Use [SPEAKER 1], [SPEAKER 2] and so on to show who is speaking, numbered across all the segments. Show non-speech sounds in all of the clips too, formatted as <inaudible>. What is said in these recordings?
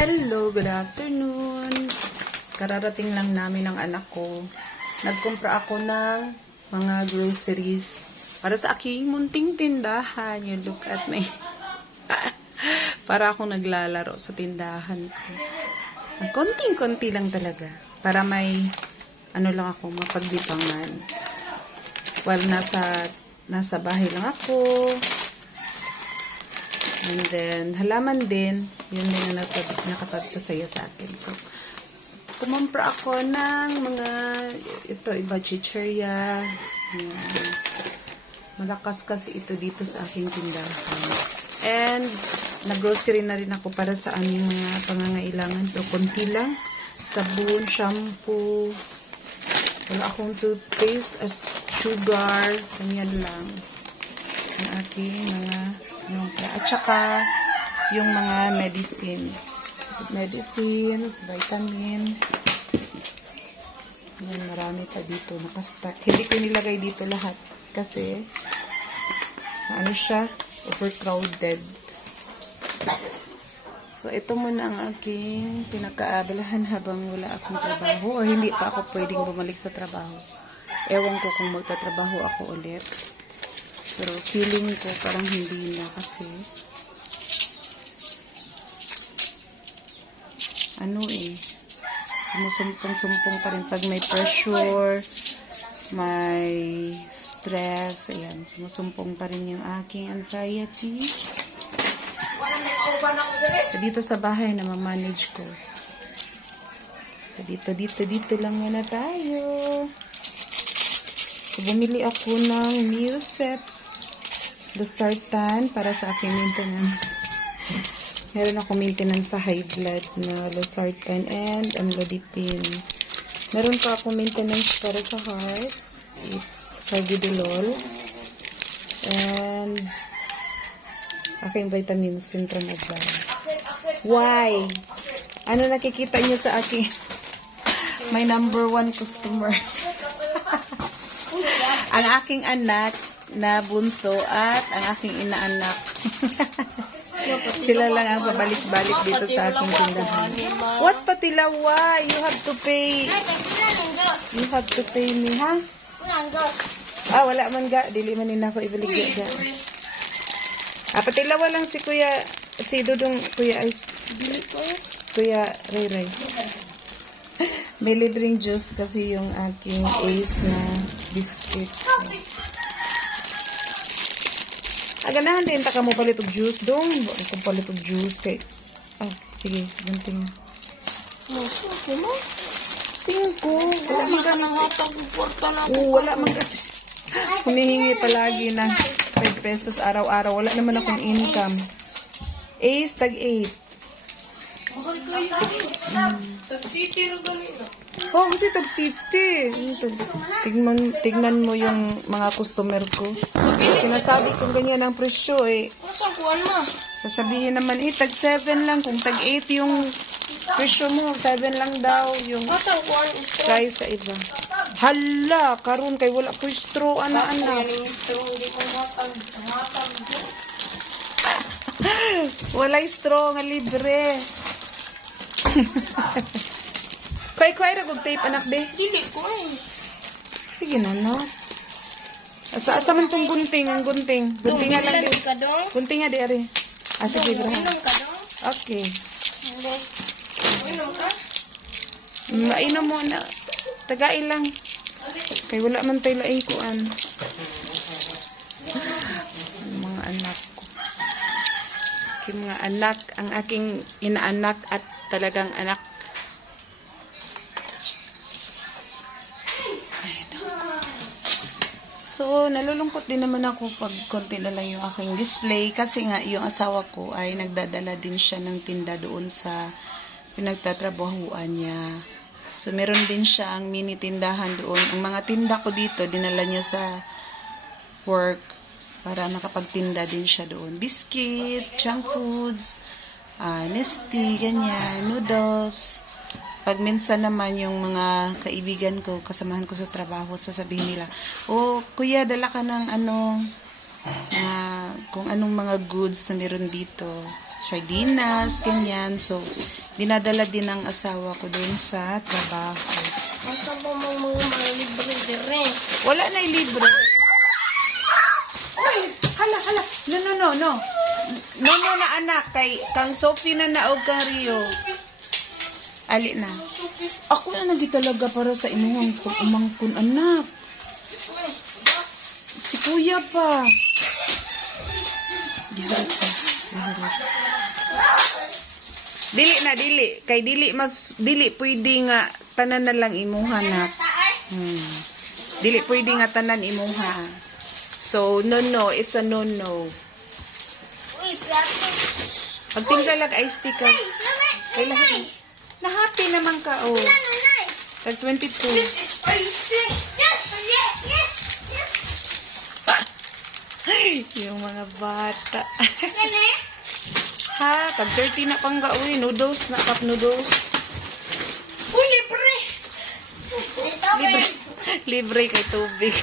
[SPEAKER 1] Hello, good afternoon. Kararating lang namin ng anak ko. Nagkumpra ako ng mga groceries para sa aking munting tindahan. You look at me. <laughs> para akong naglalaro sa tindahan ko. Konting-konti lang talaga. Para may, ano lang ako, mapaglipangan. While nasa, nasa bahay lang ako, And then, halaman din, yun din ang nakapag- nakapagpasaya sa akin. So, kumampra ako ng mga, ito, iba, chicherya. Yan. Malakas kasi ito dito sa aking tindahan. And, nag-grocery na rin ako para sa aming mga pangangailangan. Pero konti lang. Sabon, shampoo. Wala akong toothpaste, as sugar. Ganyan lang ang aking mga yung, at saka yung mga medicines. Medicines, vitamins. Yan, marami pa dito. Nakastack hindi ko nilagay dito lahat kasi ano siya? Overcrowded. So ito muna ang aking pinakaabalahan habang wala akong trabaho o hindi pa ako pwedeng bumalik sa trabaho. Ewan ko kung magtatrabaho ako ulit pero feeling ko parang hindi na kasi. Ano eh sumusumpong-sumpong pa rin pag may pressure may stress ayan sumusumpong pa rin yung aking anxiety. So dito sa bahay na manage ko. So dito dito dito lang muna tayo. So bumili ako ng meal set losartan para sa aking maintenance. Meron ako maintenance sa high blood na losartan and amlodipine. Meron pa ako maintenance para sa heart. It's carvedilol. And aking vitamin Centrum Advance. Why? Ano nakikita niyo sa aking <laughs> my number one customers? <laughs> ang aking anak na bunso at ang aking inaanak. <laughs> Sila lang ang pabalik-balik dito sa aking tindahan. What patilawa? You have to pay. You have to pay me, ha? Ah, wala man ga. Dili man nina ako ibalik ga. Ah, patilawa lang si Kuya, si Dudong, Kuya Ice. Kuya Ray Ray. <laughs> May libreng juice kasi yung aking ace na biscuit. Aganahan din ta ka mo palit og juice dong. Ko palit og juice kay Ah, sige, gunting. Cinco. Wala man ka Oo, wala man ka. Humihingi palagi ng 5 pesos araw-araw. Wala naman akong income. Ace, tag 8.
[SPEAKER 2] Tag-city rin kami na.
[SPEAKER 1] Oh, kasi tag city. Tignan, tignan mo yung mga customer ko. Sinasabi kong ganyan ang presyo eh.
[SPEAKER 2] Masang kuwan ma?
[SPEAKER 1] Sasabihin naman, eh, tag 7 lang. Kung tag 8 yung presyo mo, 7 lang daw yung price sa iba. Hala, karon kay wala ko straw, ana ana.
[SPEAKER 2] Yan <laughs> yung ito, hindi ko matag. Matag.
[SPEAKER 1] Walay straw nga libre. <laughs> Kay kay ra kog tape anak be.
[SPEAKER 2] Dili ko eh.
[SPEAKER 1] Sige na no. Asa asa man tong gunting, ang gunting. Gunting nga lang di. Gunting nga di ari. Ah, sige bro.
[SPEAKER 2] Inom ka dong?
[SPEAKER 1] Okay.
[SPEAKER 2] Hindi. Inom ka?
[SPEAKER 1] Mainom mo na. Tagay lang. Kay wala man tayo laing kuan. Ang mga anak ko. Aking mga anak, ang aking inaanak at talagang anak. So, nalulungkot din naman ako pag konti na lang yung aking display kasi nga yung asawa ko ay nagdadala din siya ng tinda doon sa pinagtatrabahuan niya. So, meron din siya ang mini tindahan doon. Ang mga tinda ko dito, dinala niya sa work para nakapagtinda din siya doon. Biscuit, junk foods, ah, nesty, ganyan, noodles. Pag minsan naman yung mga kaibigan ko, kasamahan ko sa trabaho, sasabihin nila, oh, kuya, dala ka ng ano, na kung anong mga goods na meron dito. sardinas, ganyan. So, dinadala din ng asawa ko dun sa trabaho.
[SPEAKER 2] Asa ba mga libre dire?
[SPEAKER 1] Wala na libre. Uy, hala, hala. No, no, no, no. No, no na anak. Kay kang Sophie na naog kang Rio. Ali na. Ako na nagi talaga para sa imuhang pag-umangkon anak. Si kuya pa. Dili na, dili. Kay dili mas, dili pwede nga tanan na lang imuha na. Hmm. Dili pwede nga tanan imuha. So, no, no. It's a no, no.
[SPEAKER 2] Uy, plato.
[SPEAKER 1] Pag tinggal lang iced tea ka. Kay lahat. Na-happy naman ka, oh. Tag 22.
[SPEAKER 2] This is spicy. Yes, yes, yes, yes.
[SPEAKER 1] Yung mga bata. ha, tag 30 na pang gawin. Noodles na, cup noodles.
[SPEAKER 2] Uy, libre.
[SPEAKER 1] Libre, libre kay tubig.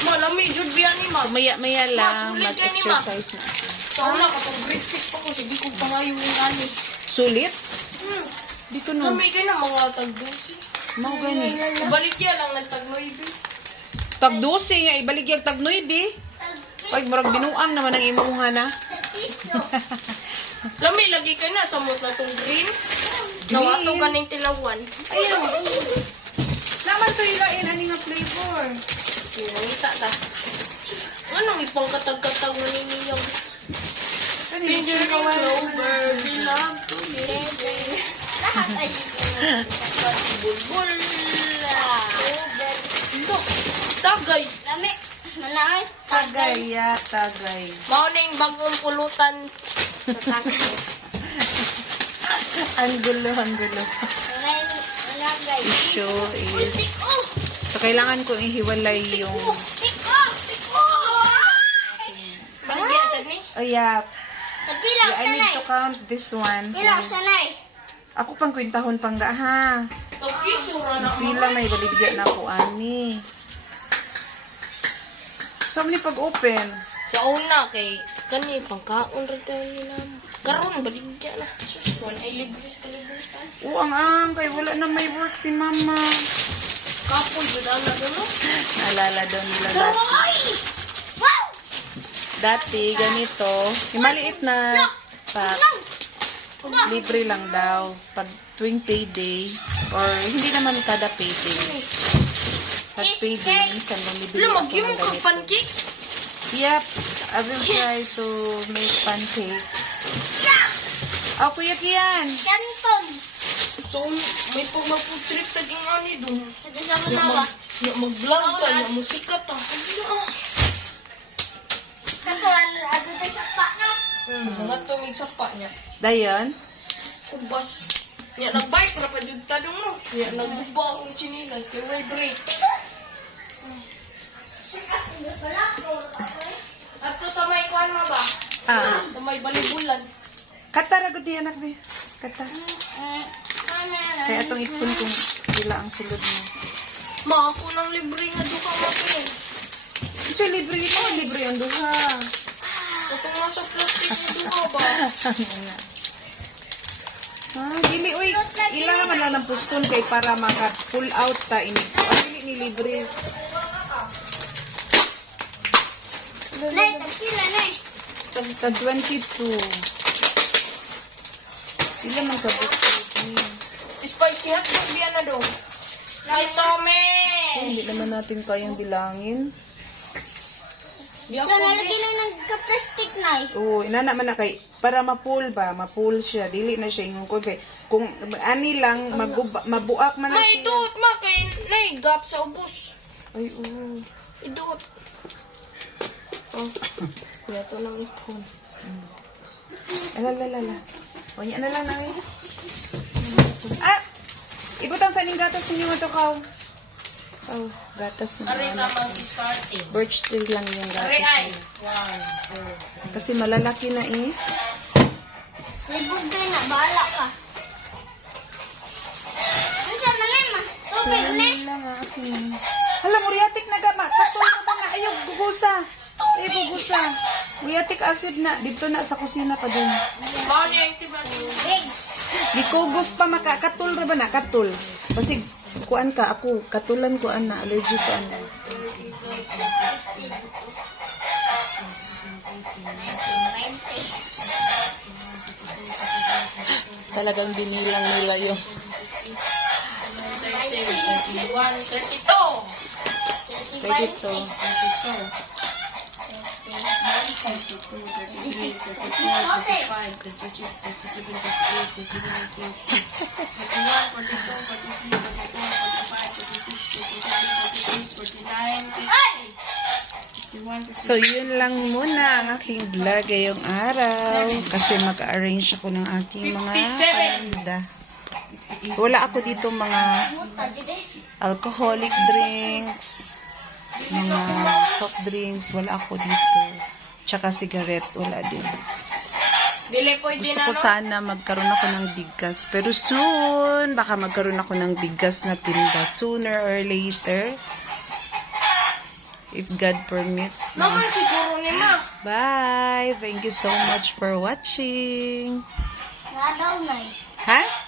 [SPEAKER 2] Malami, jud biya ni ma.
[SPEAKER 1] Maya-maya lang,
[SPEAKER 2] Masulit yan ni Ma.
[SPEAKER 1] mag-exercise na.
[SPEAKER 2] Katong grade 6 pa ko, hindi ko pangayo yung ani.
[SPEAKER 1] Sulit?
[SPEAKER 2] Hmm.
[SPEAKER 1] Dito no.
[SPEAKER 2] Lami ka na mga tag-dusi.
[SPEAKER 1] Mau gani.
[SPEAKER 2] Balik yan lang nagtag-noibe.
[SPEAKER 1] Tag 12 nga, ibalik yung tag 9. Pag murag binuang naman ang imuha na. <laughs>
[SPEAKER 2] Lami, lagi ka na sa mut na tong green. Nawato ka ng tilawan.
[SPEAKER 1] Ayaw. Naman to ilain, ani nga flavor.
[SPEAKER 2] Pinangita ta. Anong ipang katag-katag na Pinjuring
[SPEAKER 1] medyo kawalan
[SPEAKER 2] clover, bilang together. Lahat ay Bulbul. Tagay. Lami. Manay.
[SPEAKER 1] Tagay, ya, tagay.
[SPEAKER 2] Mao na yung bagong pulutan sa <laughs> tagay.
[SPEAKER 1] Ang gulo, ang gulo. Issue is... So, kailangan ko ihiwalay yung... Oh, yeah.
[SPEAKER 2] Nagpilang
[SPEAKER 1] I need to count this one.
[SPEAKER 2] sanay?
[SPEAKER 1] Ako pang kwintahon pang ga, ha. Pila may baligya na ako, ani. Sa ni pag-open.
[SPEAKER 2] Sa una kay kani pangkaon ra tayo nila. Karon baligya na. Sus, one ay libre sa kalibutan.
[SPEAKER 1] Oo, ang ang, kay wala na may work si mama.
[SPEAKER 2] Kapoy jud ana dulo.
[SPEAKER 1] Naalala daw nila dati.
[SPEAKER 2] Ay! Wow!
[SPEAKER 1] Dati, ganito. Yung maliit na pack. Libre lang daw. Pag tuwing payday. Or hindi naman kada payday. Pag payday, minsan bumibili ako ng ganito.
[SPEAKER 2] pancake.
[SPEAKER 1] Yep. I will try to make pancake. Oh, kuya Kian.
[SPEAKER 2] Kanton. So, may pagmaputrip sa gingani dun. Sa
[SPEAKER 1] Ano
[SPEAKER 2] mag, ya mag-vlog ka, ya musika ta. Ano
[SPEAKER 3] Katawan, ato tayo sa pa na.
[SPEAKER 2] Hmm, mga tumig sa pa niya.
[SPEAKER 1] Dayon.
[SPEAKER 2] Kubas. Ya nagbike ra pa jud tadong mo. Ya nagbuba akong chinilas kay may break. Ato sa may kuan ma ba?
[SPEAKER 1] Ah.
[SPEAKER 2] Sa may balibulan.
[SPEAKER 1] Kata ra gud di anak ni. Kata. Kaya atong ipon kung pila ang sulod mo.
[SPEAKER 2] Ma ako nang libre nga duka mo pin.
[SPEAKER 1] Ito libre ito. Libre ang duha.
[SPEAKER 2] Ito nga sa plastic nga duka ba? <laughs>
[SPEAKER 1] Ah, dili uy. Ilang naman lang ng puston kay para maka pull out ta ini. Ah, dili ni libre.
[SPEAKER 3] Nay, tagpila, nay.
[SPEAKER 1] Tag tag 22. Ilan man ka bukod ni.
[SPEAKER 2] Spicy hotdog biya na dong. Ay, Tome!
[SPEAKER 1] Hindi naman natin kayang bilangin.
[SPEAKER 3] Nalagyan na ng plastic, nay.
[SPEAKER 1] Oo, inana man na kay para mapul ba, mapul siya. Dili na siya ingon ko kay kung ani lang maguba, mabuak man na siya.
[SPEAKER 2] ituot ma kay nay gap sa ubos.
[SPEAKER 1] Ay, oo.
[SPEAKER 2] Ituot. Oh. Kaya to lang ipon.
[SPEAKER 1] Ala, ala, ala. O, niya na lang na eh. Ah! Ibutang sa ining gatas ninyo ito, kaw. Oh, gatas na.
[SPEAKER 2] Ari namang diskarte.
[SPEAKER 1] Birch tree lang yung
[SPEAKER 2] Ari
[SPEAKER 1] gatas.
[SPEAKER 2] ay.
[SPEAKER 1] niya.
[SPEAKER 2] One, two.
[SPEAKER 1] Kasi malalaki na eh.
[SPEAKER 3] Libog kayo na, bahala ka. Ano sa manay, ma? Tubig, nay.
[SPEAKER 1] Ano lang ah, akin. Hala, muriatik na gama. Uriatic acid na. Dito na sa kusina pa
[SPEAKER 2] tiba.
[SPEAKER 3] Big.
[SPEAKER 1] Gikugos pa makakatul ra ba na? Katul. Basig, kuan ka, ako, katulan ko ana, allergy ko ana. Talagang binilang nila yung
[SPEAKER 2] 31, 32.
[SPEAKER 1] 32.
[SPEAKER 2] 49,
[SPEAKER 1] So, yun lang muna ang aking vlog ngayong araw. Kasi mag-arrange ako ng aking mga paninda. So, wala ako dito mga alcoholic drinks, mga soft drinks, wala ako dito. Tsaka cigarette, wala din.
[SPEAKER 2] Dili po din
[SPEAKER 1] Gusto ko sana magkaroon ako ng bigas. Pero soon, baka magkaroon ako ng bigas na tinda. Sooner or later. If God permits. no?
[SPEAKER 2] Naman siguro ni ma.
[SPEAKER 1] Bye! Thank you so much for watching.
[SPEAKER 3] Nga daw, Nay.
[SPEAKER 1] Ha?